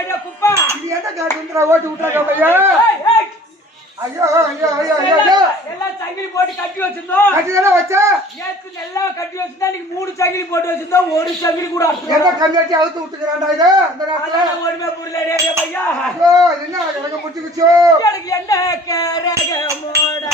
இது என்ன காட்டுறா ஓட்டி விட்டுறாங்க ஐயா ஐயோ ஐயோ ஐயோ ஐயோ எல்லாம் சங்கிலி போட்டு கட்டி வச்சிருந்தோம் கட்டிதானே வச்சா நேத்து எல்லாம் கட்டி வச்சிருந்தா நீங்க 3 சங்கிலி போட்டு வச்சிருந்தோம் ஒரு சங்கிலி கூட என்ன கம்மியாச்சு அவுத்து விட்டுக்கறான்டா இது அந்த நேரத்துல ஒண்ணுமே புரியலடே ஐயா ஐயோ என்ன எனக்கு முட்டிக்குச்சோ எனக்கு என்ன கேரகமோட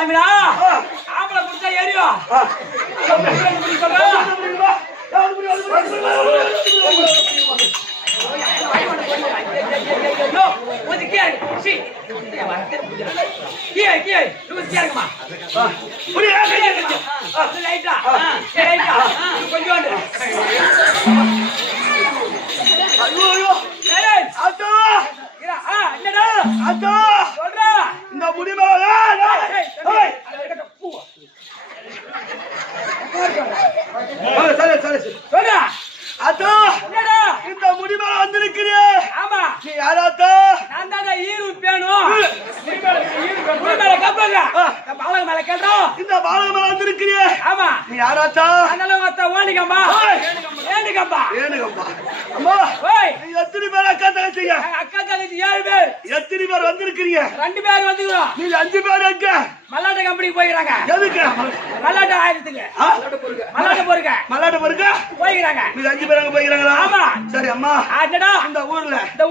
சாமிடா ஆம்பளை குடிச்சா ஏறியும் இந்த முடிமா இந்த முடிமா வந்திருக்கிறே. ஆமா நீ யாராத்தா? நான் தாங்க ஈரு பேணும் மேல கேட்டோம். இந்த பாலக மேல வந்திருக்கிறே. ஆமா நீ யாராத்தா? ஓடிக்கம்பா ஏனுக்கம்பா ஏனுக்கம்பா. அம்மா நீ எத்தனை பேர் அக்கா தங்கச்சிங்க? அக்கா தங்கச்சி 7 பேர். எத்தனை பேர் வந்திருக்கிறீங்க? 2 பேர் வந்துக்கிறோம். நீ 5 பேர் எங்க? மல்லாட்ட கம்பெனிக்கு போயிடறாங்க. எதுக்கு? மல்லாட்ட ஆயிரத்துக்கு. மல்லாட்ட போறங்க போயிடறாங்க. நீ 5 பேர் அங்க போயிடறாங்களா? ஆமா. சரி அம்மா அடடா இந்த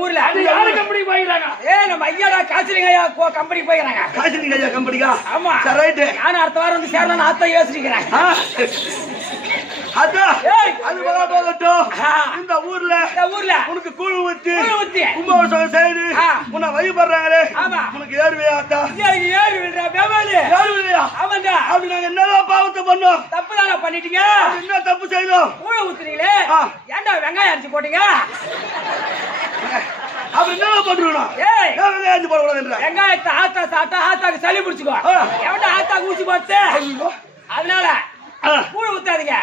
ஊர்ல அது யாரு கம்பெனிக்கு போயிடறாங்க? நம்ம ஐயாடா காசிலிங்க ஐயா கம்பெனிக்கு போயிடறாங்க. காசிலிங்க ஐயா கம்பெனிக்கா? ஆமா. சரி ரைட். நான் அடுத்த வாரம் வந்து சேரணும் ஆத்த யோசிக்கிறேன். அத அது வர போகட்டும். இந்த ஊர்ல உனக்கு கூழ் ஊத்தி கும்பாபிஷேகம் செய்து உன்னை வழிபடுறாங்களே. உனக்கு ஏறுவையா அத்தா? ஏறுவில்றா பேமாலி. ஏறுவில்லையா? ஆமாண்டா. அப்படி நாங்க என்னதான் பாவத்தை பண்ணோம்? தப்பு தானே பண்ணிட்டீங்க. என்ன தப்பு செய்தோம்? கூழ் ஊத்துறீங்களே ஏன்டா வெங்காயம் அரைச்சு போட்டீங்க? அப்படி என்ன பண்றோம்? வெங்காயம் அரைச்சு போடக்கூடாதுன்ற. வெங்காயத்தை ஆத்தா சாப்பிட்டா ஆத்தாக்கு சளி பிடிச்சுக்கோ. எவன்டா ஆத்தாக்கு ஊசி போட்டு? அதனால கூழ் ஊத்தாதீங்க.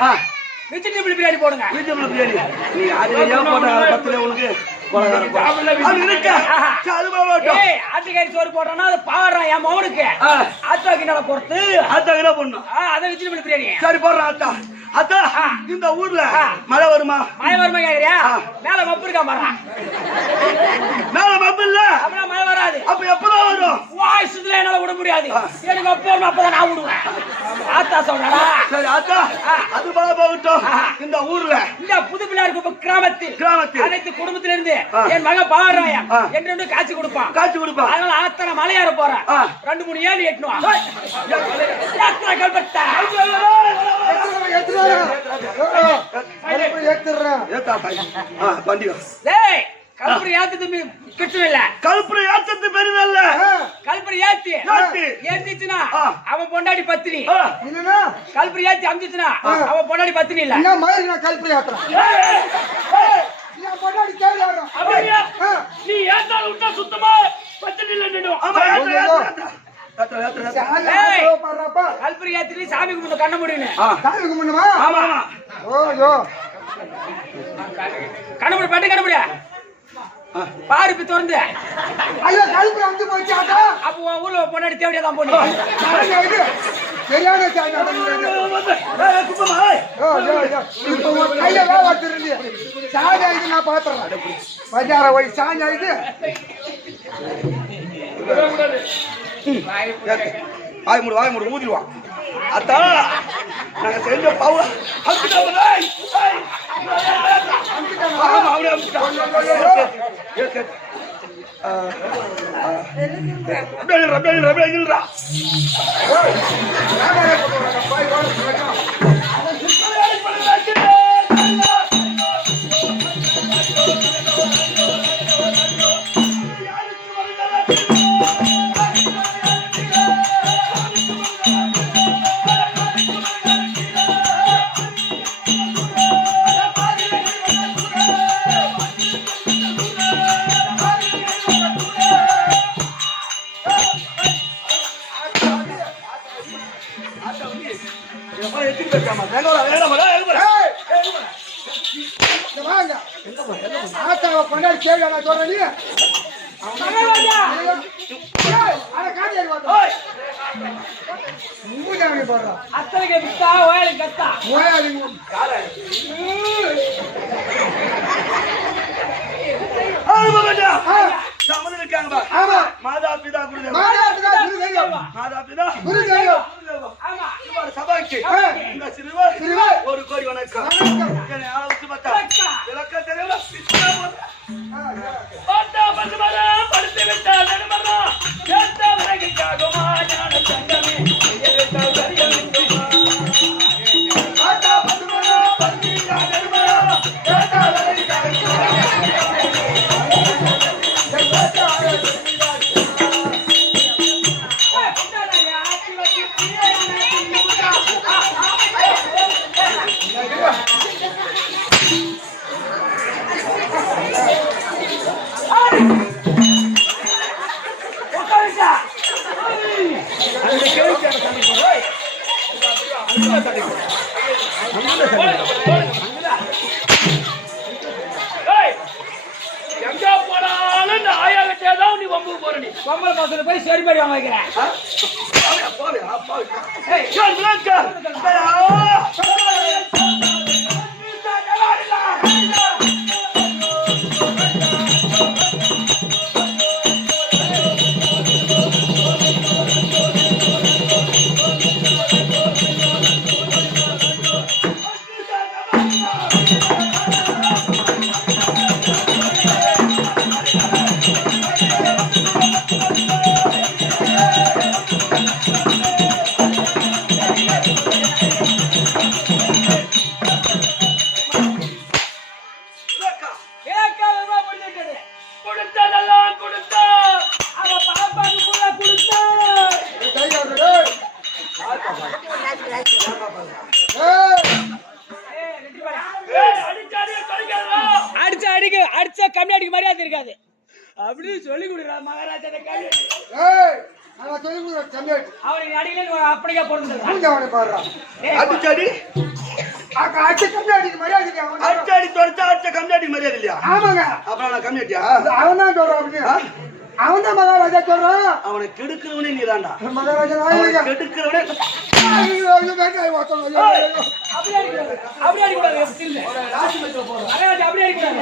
வெஜிடபிள் பிரியாணி போடுங்க. வெஜிடபிள் பிரியாணி நீ ஆதிரியா போடுற பத்தில உனக்கு ஆட்டுக்கறி சோறு போட்டோம்னா அது பாடுறான் என் மகனுக்கு. ஆத்தாக்கு நல்லா பொறுத்து ஆத்தாக்கு என்ன பண்ணும்? அதை வெஜிடபிள் பிரியாணி சரி போடுறேன். ஆத்தா அத்தா இந்த ஊர்ல மழை வருமா? மழை வருமா கேக்குறியா? மேல மப்பு இருக்கா பாரு. மேல மப்பு இல்ல அப்ப மழை வராது. அப்ப எப்பதான் வரும்? வாய்ஸ்ல என்னால விட முடியாது. எனக்கு அப்போ அப்பதான் நான் விடுவேன். ஆத்தா சொல்றா. சரி ஆத்தா அது மழை போகட்டும். இந்த ஊர்ல இந்த புது பிள்ளையாருக்கு கிராமத்தில் அனைத்து குடும்பத்திலிருந்து என் மகன் பாடுறாயா என்று காட்சி கொடுப்பான். அதனால ஆத்தனை மலையாற போறேன். 2-3 ஏழு எட்டணும். கல்புரை ஏத்தது கிட்டல. கல்புரை ஏத்தது பெரியதல்ல. கல்புரை ஏத்திச்சுனா அவன் பொண்டாடி பத்தினி. கல்புரை ஏத்தி அமிச்சுனா அவன் பொண்டாடி பத்தினி இல்ல. என்ன மாதிரி நான் கல்புரை ஏத்துறேன். பொண்டாடி தேவையாடும். நீ ஏத்தால விட்டா சுத்தமா பத்தினி இல்ல நிடும். கல்புரை ஏத்தி சாமி கும்பிட்டு கண்ண முடியுன்னு. சாமி கும்பிடுமா? ஆமா ஓயோ கண்ண பட்டு கண்ண முடியா பாரு இப்ப திறந்து. ஐயோ கல்புரை வந்து போச்சு ஆட்டா. அப்ப உன் ஊர்ல பொண்டாடி தேவையா தான் போனி. சரியான சாமி கையில வேவாத்திருந்து சாஞ்சா இது நான் பாத்துறேன். பஜார போய் சாஞ்சா இது வாய் மூடு ஊதிடுவான். அத்தா நாங்க செஞ்ச பவுல கொண்டாடி கேள்வி நான் சொல்றேன். அத்தனைக்கு விட்டா ஓயாளி கத்தா ஓயாளி மாதா பிதா சபாய்க்கு இந்த சிறுவர் 1 கோடி வணக்கம். என்னை ஆளவுக்கு பார்த்தா விளக்க தெரியல. படுத்து விட்டால் நடுமரம் கேட்ட வரைக்கும் ஞான சங்கமே எங்க போனாலும் இந்த ஆயாகிட்டே தான் நீ வம்பு போற நீ பொம்பளை பசங்க போய் சரி மாதிரி வாங்க வைக்கிறேன் அடிச்சா கம்மி அடிக்க மரியாதை இருக்காது அப்படின்னு சொல்லி கொடுக்குறா மகாராஜா அவனுக்கு அடிக்கல அப்படியே பொருந்துறான் அடிச்சடி அடிச்சடி தொடச்சா அடிச்ச கம்மி அடிக்க மரியாதை இல்லையா? ஆமாங்க. அப்புறம் நான் கம்மி அடிச்சா அவன் தான் சொல்றான். அவன் தான் மகாராஜா சொல்றான். அவனை கெடுக்கிறவனே நீதான்டா மகாராஜா. கெடுக்கிறவனே அப்படியே அடிக்கூடாது அப்படியே அடிக்கூடாது.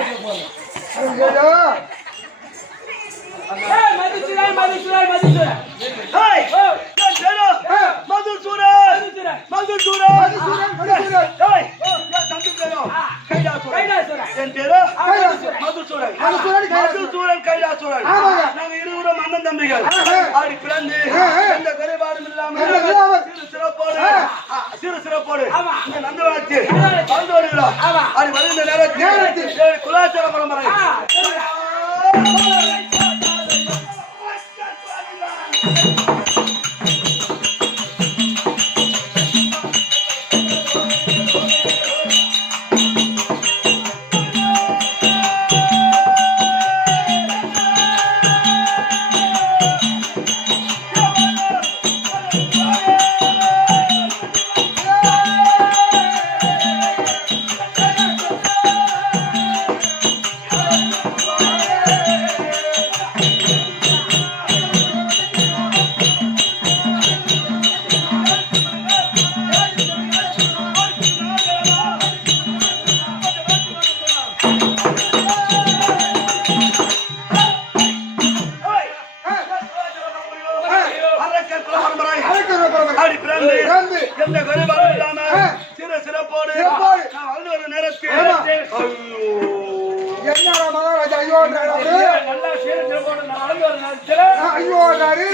மதுசூரன் மதுசூரன் மதுசூரன் கைலாசூரன். நாங்க இருவரும் அண்ணன் தம்பிகள். அப்படி பிறந்து எந்த குறைபாடும் இல்லாமல் சிறு சிறப்போடு இந்த நந்தவனத்து வாழ்ந்து வருகிறோம். அப்படி வருகின்ற நேரத்தில் குலாச்சார பரம்பரை எந்த குறைபாடும் இல்லாம சிறு சிறப்போடு வாழ்ந்து வர நேரத்தில்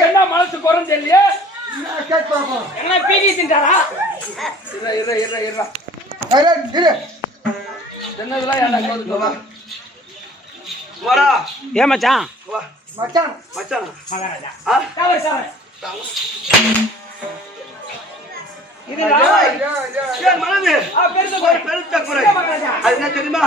என்ன மனசு குறைஞ்சு இல்லையா? என்ன பீடி தின்றாரா? ஏன் மச்சான் மச்சான் மச்சான் மகாராஜா மனது பெருத்த குறை. அது என்ன தெரியுமா?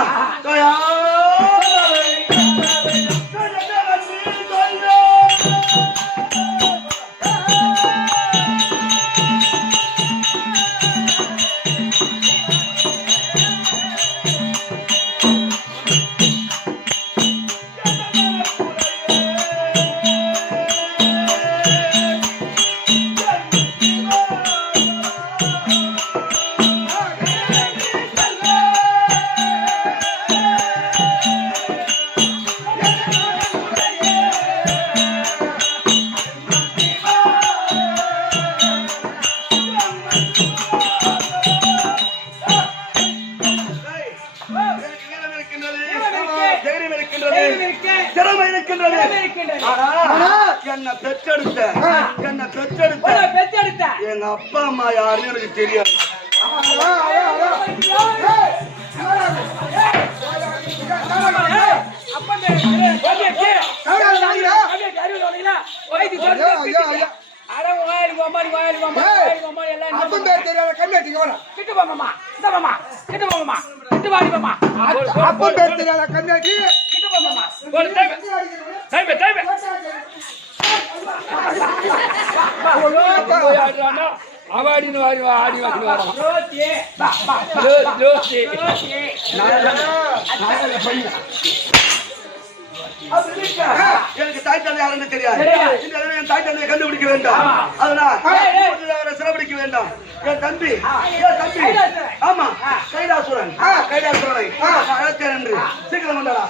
என்ன பெற்றெடுத்த எங்க அப்பா அம்மா யாருன்னு எனக்கு தெரியாது. அவாடின்னு ஆடி வாங்கி வரோம். ரோசி ஜோசி எனக்கு தாய் தந்தை யாருன்னு தெரியாது. இந்த தடவை என் தாய் தந்தையை கண்டுபிடிக்க வேண்டாம். அதனால் சிறப்பிடிக்க வேண்டாம். என் தம்பி ஆமா கைலாசுரன் கைலாசுரனை அழைத்தேன் என்று சீக்கிரம் வந்தாரா?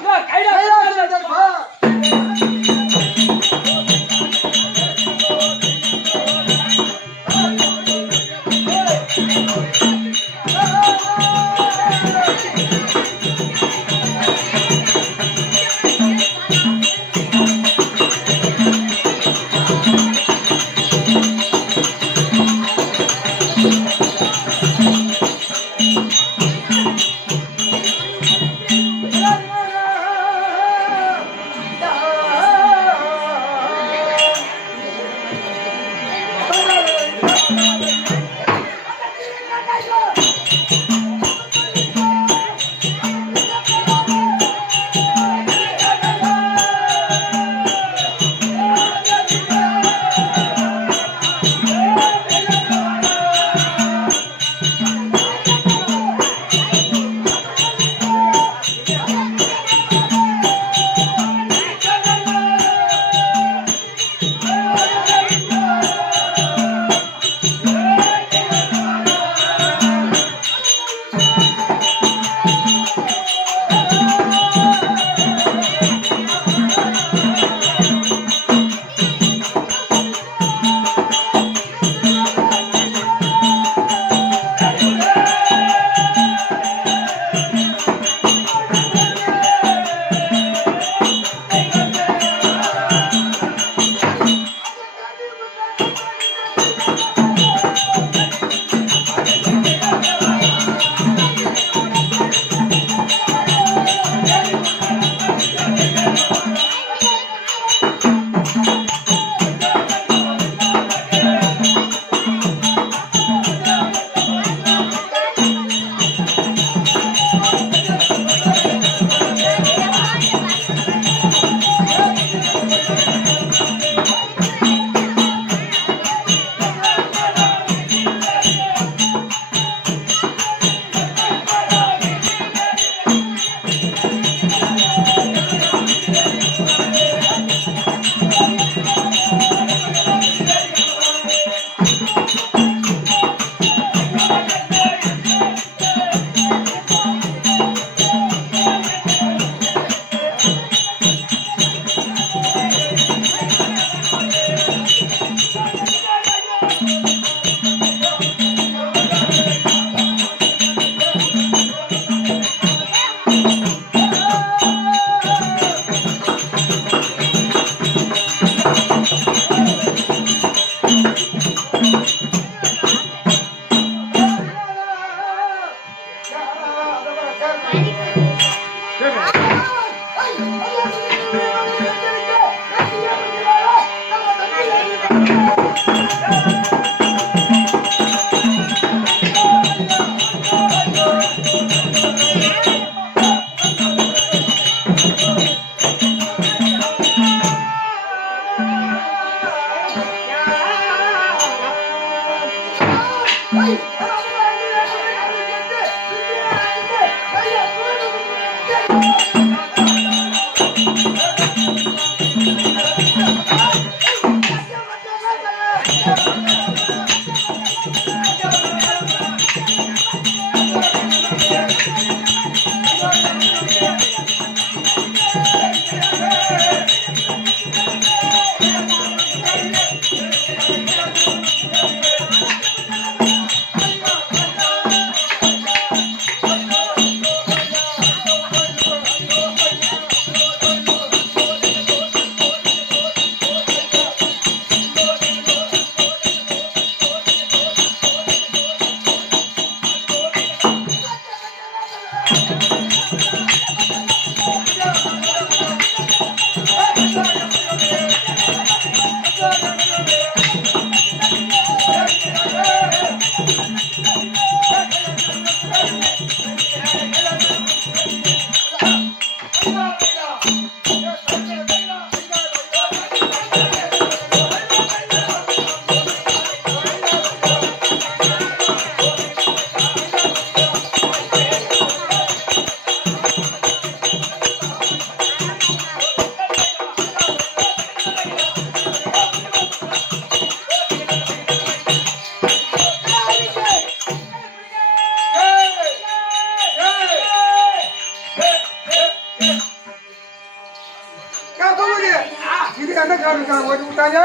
இருக்காங்க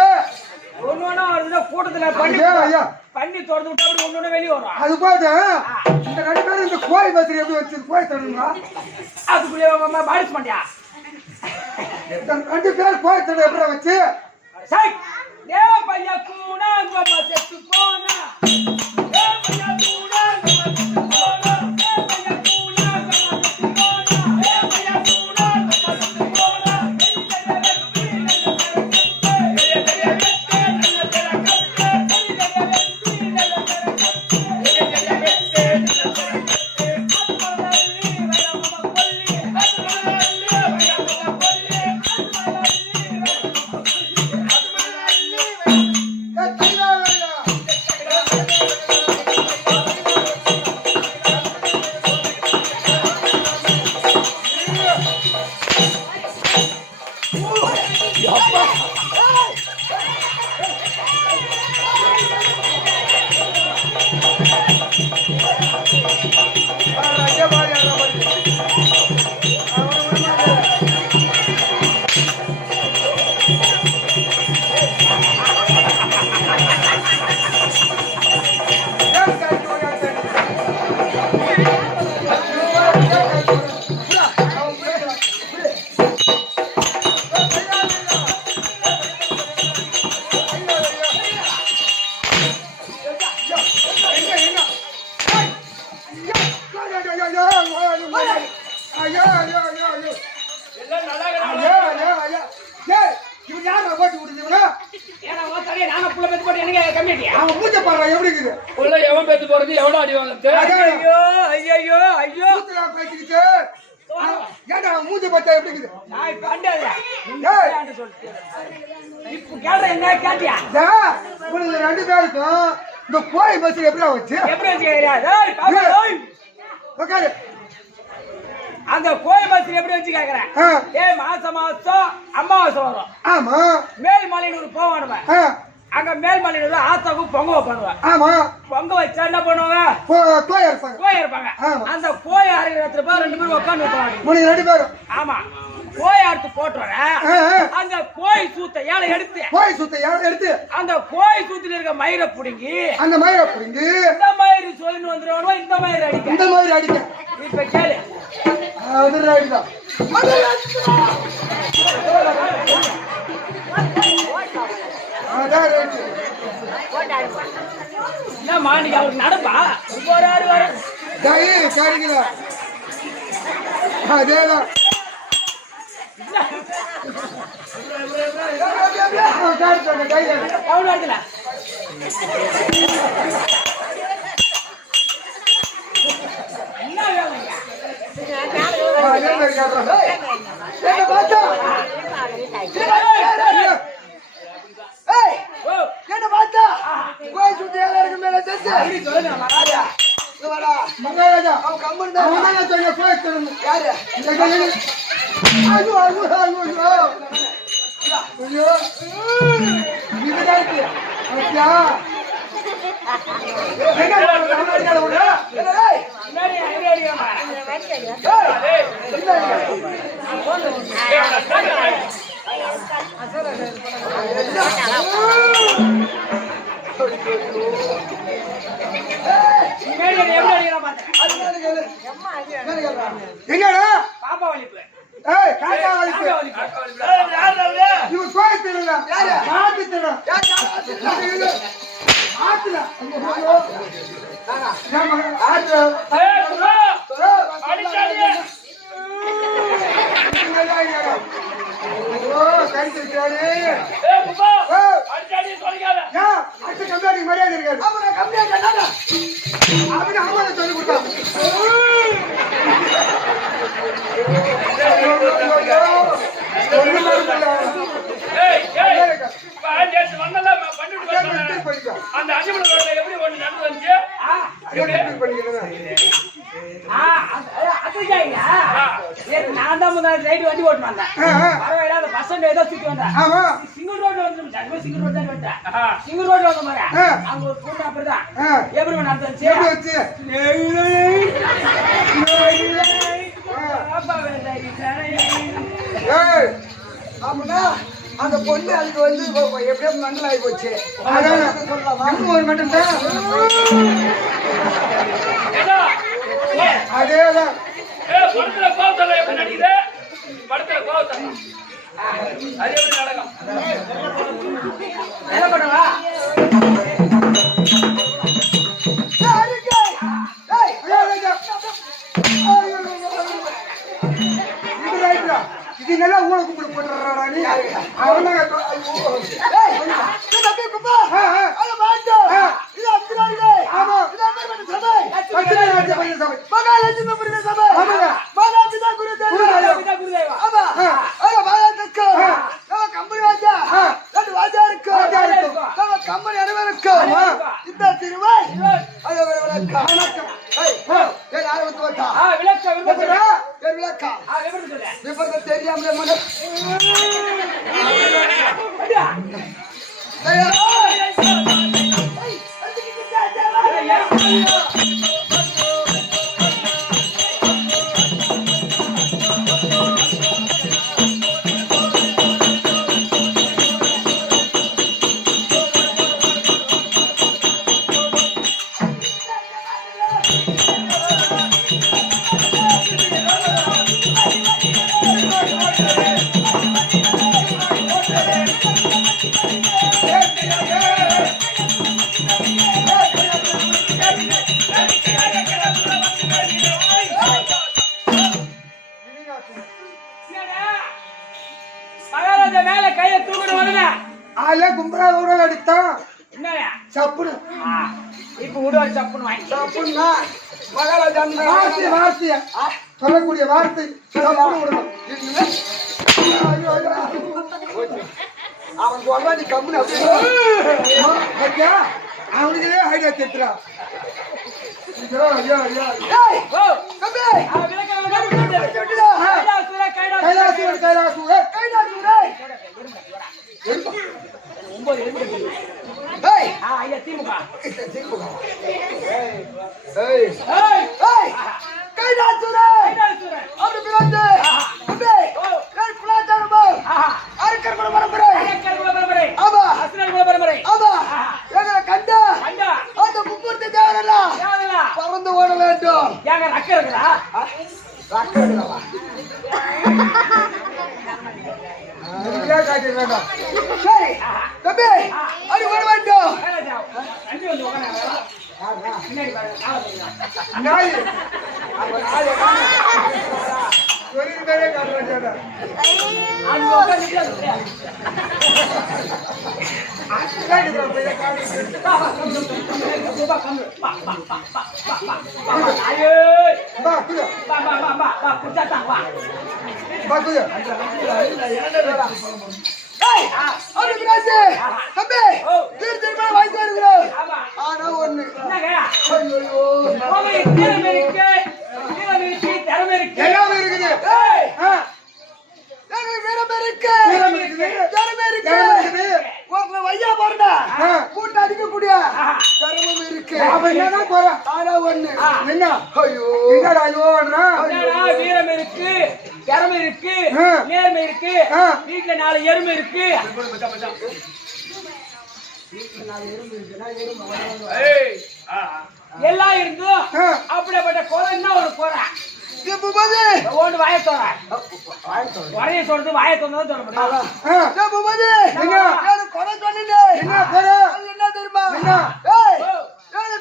ஒண்ணு வருதுன்னா கூட்டத்துல பண்ணி திறந்து விட்டா அப்படி ஒண்ணு வெளியே வரும். அது போது இந்த 2 பேரும் இந்த கோழி பத்திரி எப்படி வச்சு கோழி தரணுங்களா? அதுக்குள்ளே பாரிஸ் பண்ணியா 2 பேர் கோழி தர எப்படி வச்சு சரி ஏ பையா கூனா அம்மா செத்து போனா ஏ பையா கூனா அம்மா செத்து போனா ஏ பையா கூனா அம்மா செத்து போனா ஏ பையா கூனா அம்மா செத்து போனா இந்த கோழி பஸ் எப்படி வச்சு அந்த கோழி பஸ் எப்படி வச்சு கேக்குறேன் மாசம் அமாவாசை வரும். ஆமா மேல் மலையனூர் போவானுவ அங்க மேல் மலையில ஆத்தாக்கு பொங்க வைப்பானுவ. ஆமா பொங்க வச்சா என்ன பண்ணுவாங்க கோய் இருப்பாங்க. அந்த கோய் அரைக்கிறதுல போய் 2 பேரும் உட்காந்து வைப்பாங்க 2 பேரும். ஆமா கோய் அறுத்து போட்டோட அந்த கோய் சூத்த ஏழை எடுத்து அந்த கோய் சூத்துல இருக்க மயிரை புடுங்கி இந்த மயிறு சொல்லின்னு வந்துருவானோ இந்த மயிறு அடிக்க இப்ப கேளு என்னம்மா நீங்க அவருக்கு நடப்பா போறாரு வர அதேதான் என்ன பார்த்தா கோயில் சுத்தி எல்லாருக்கும் மேல செத்து மகாராஜா அவன் கம்மன் தான் கோயில் தரணும் யாரு என்னடா பாப்பா வலிப்பு காக்கா வலிப்பு இவன் கோயில் திருவிழா மாட்டு திருவிழா ஆத்துல மரியாதை இருக்காது அப்படின்னு அம்மா சொல்லி கொடுத்தான் அந்த அஜிமலை எப்படி ஒண்ணு நடந்து வந்துச்சு நான் தான் முதல்ல ரைடு வண்டி ஓட்டு வந்தேன் பரவாயில்ல அந்த பஸ் ஸ்டாண்ட் ஏதோ சுத்தி வந்தேன் சிங்கிள் ரோட்ல வந்து சிங்கிள் ரோட் தான் வந்தேன் சிங்கிள் ரோட்ல வந்த மாதிரி அங்க ஒரு கூட்டம் அப்படிதான் எப்படி நடந்துச்சு அப்படின்னா அந்த பொண்ணு அதுக்கு வந்து எப்படியோ மண்டல் ஆகி போச்சு. இன்னும் ஒரு மட்டும் தான் ஏடா, அதேதான் படத்துல கோவத்தல எப்படி நடிக்குது? படத்துல கோவத்தல அது எப்படி நடக்கும்? என்ன பண்ணுவா இது நல்லா ஊழ கும்பிடு போட்டுறாடா நீ அவன் கம்பெனி அனைவருக்கும் இந்த திருவை விளக்கம் தெரியாமலே மகாராஜா மேல கையை தூக்கிட்டு வரல கும்பலா ஊழல் அடித்தான் என்னயா சப்புனு இப்ப விடுவாரு சப்புன்னு வாங்கி அப்படின்னா மகாராஜா வார்த்தைய சொல்லக்கூடிய வார்த்தை சப்புனு விடணும். அவன் சொல்றா நீ கம்பெனி பாத்தியா? அவனுக்கு ஐடியா திட்டுறான். ஐயோ ஐயோ ஐயோ ஓ கம்பி கைலாசூர் கைலாசூர் ஐயா திமுக பறந்து ஓட வேண்டும். ஏங்க ரக்க இருக்குதா காட்டி வேண்டாம். சரி தம்பி அது ஓட வேண்டும். அஞ்சு வந்து உட்காந்து பின்னாடி நாய் ஒரு பேரே காட்ட வேண்டாம். ஆனா ஒண்ணு எல்லாமே இருக்குது. வையா பாருடா கூட்டு அடிக்கக்கூடிய திறமும் இருக்கு. அவன் என்னதான் போறான். ஆனா ஒண்ணு என்ன ஐயோ என்னடா ஐயோன்றா? வீரம் இருக்கு திறமை இருக்கு நேர்மை இருக்கு வீட்டுல 4 எருமை இருக்கு எல்லாம் இருந்தும் அப்படிப்பட்ட குறை என்ன ஒரு குறை ஒன்று வாயத்தோற குறைய சொல்றது வாயத்தோன்னு சொல்ல முடியும். என்ன தெரியுமா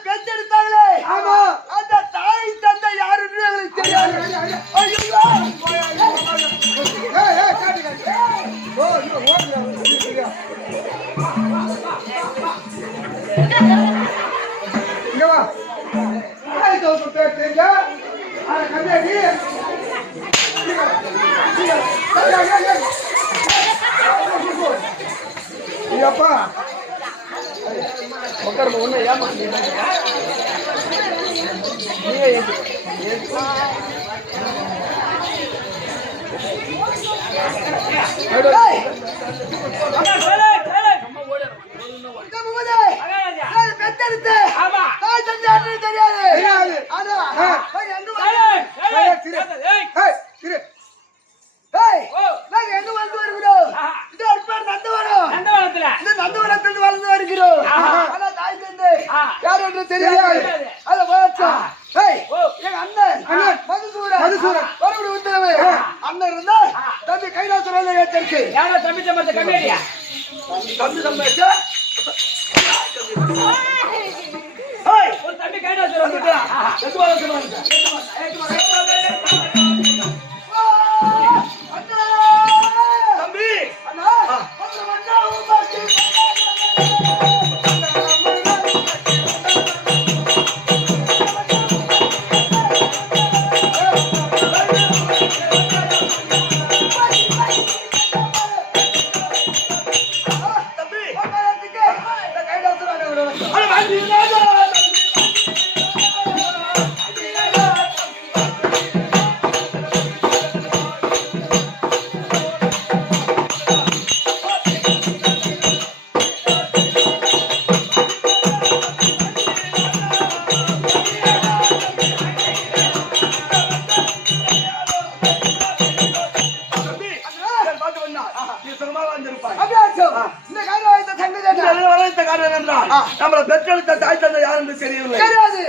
பெற்றெடுத்தாங்களே அந்த தாய் தந்தை யாருன்னு எங்களுக்கு தெரியாது. அப்பா ஒண்ணு ஏமா பெற்றெடுத்து தாய் தந்தை யாருன்னு தெரியாது. ஆனா நாங்க எங்க வந்து வருகிறோம். இது அற்புதம் என்று தெரியாது. அதை வாச்சா. ஏய், எங்க அண்ணன் மதுசூரன் மறுபடி உத்தரவு. அண்ணன் இருந்தா தம்பி கைலாசம் ஏற்றிருக்கு. யாரோ தம்பி சம்பந்த கம்மியா தம்பி சம்பந்த ஒரு தம்பி கைலாசம் வந்துட்டான். தம்பி நம்மள பெற்றெடுத்த தாய் தந்தை யார் என்று தெரியவில்லை.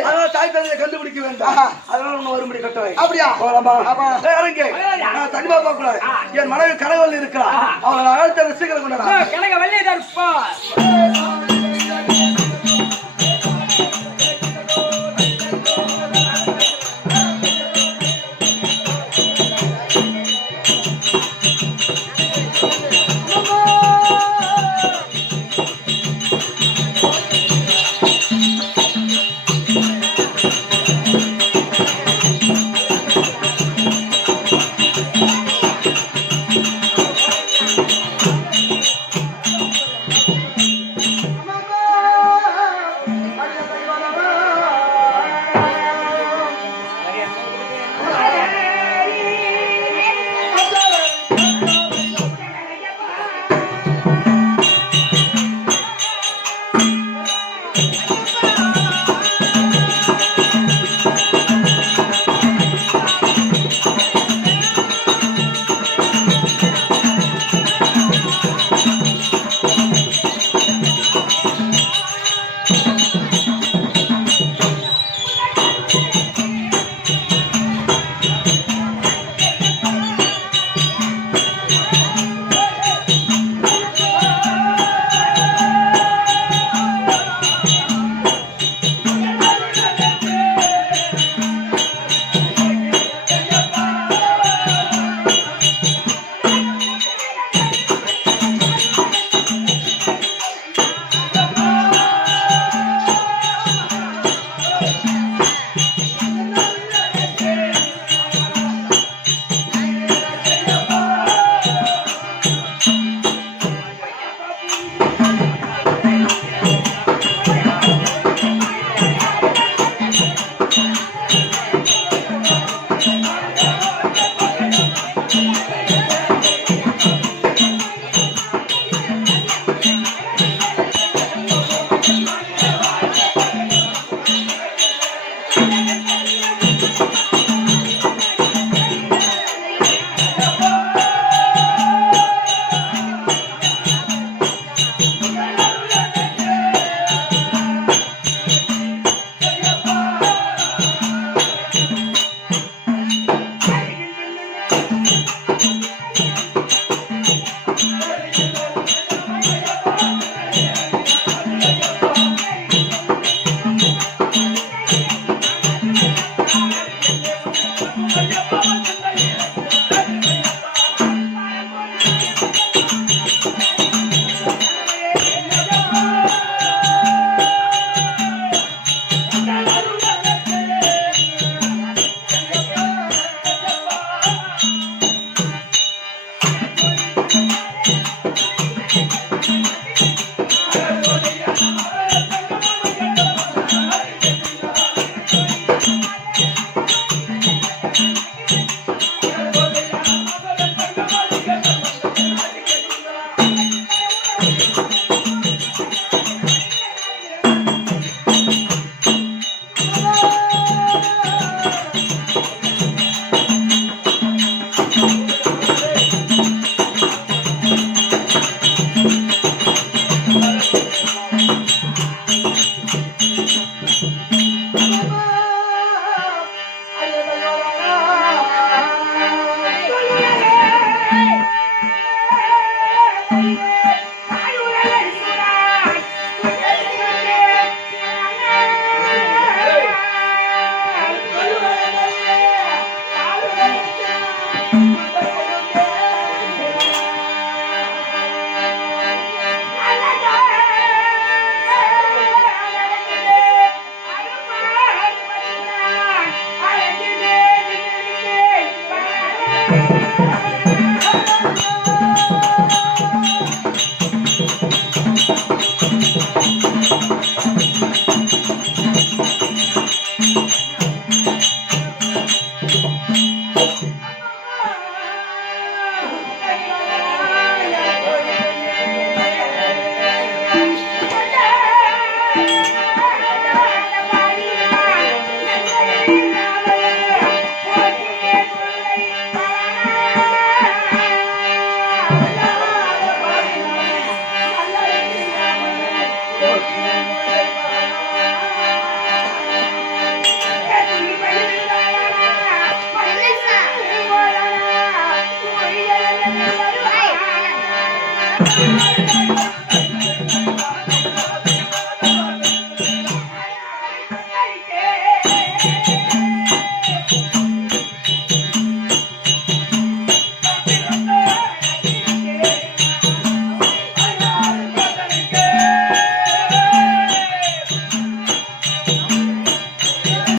அதனால தாய் தந்தையை கண்டுபிடிக்க வேண்டாம். அதனால ஒண்ணு வரும்படி கட்டவை. அப்படியா? இறங்க. நான் தனிமா பார்க்க கூடாது. என் மனைவி கனவல் இருக்கிறார். அவளை அழைத்த சீக்கிரம் கொண்டாடா. கனக வள்ளி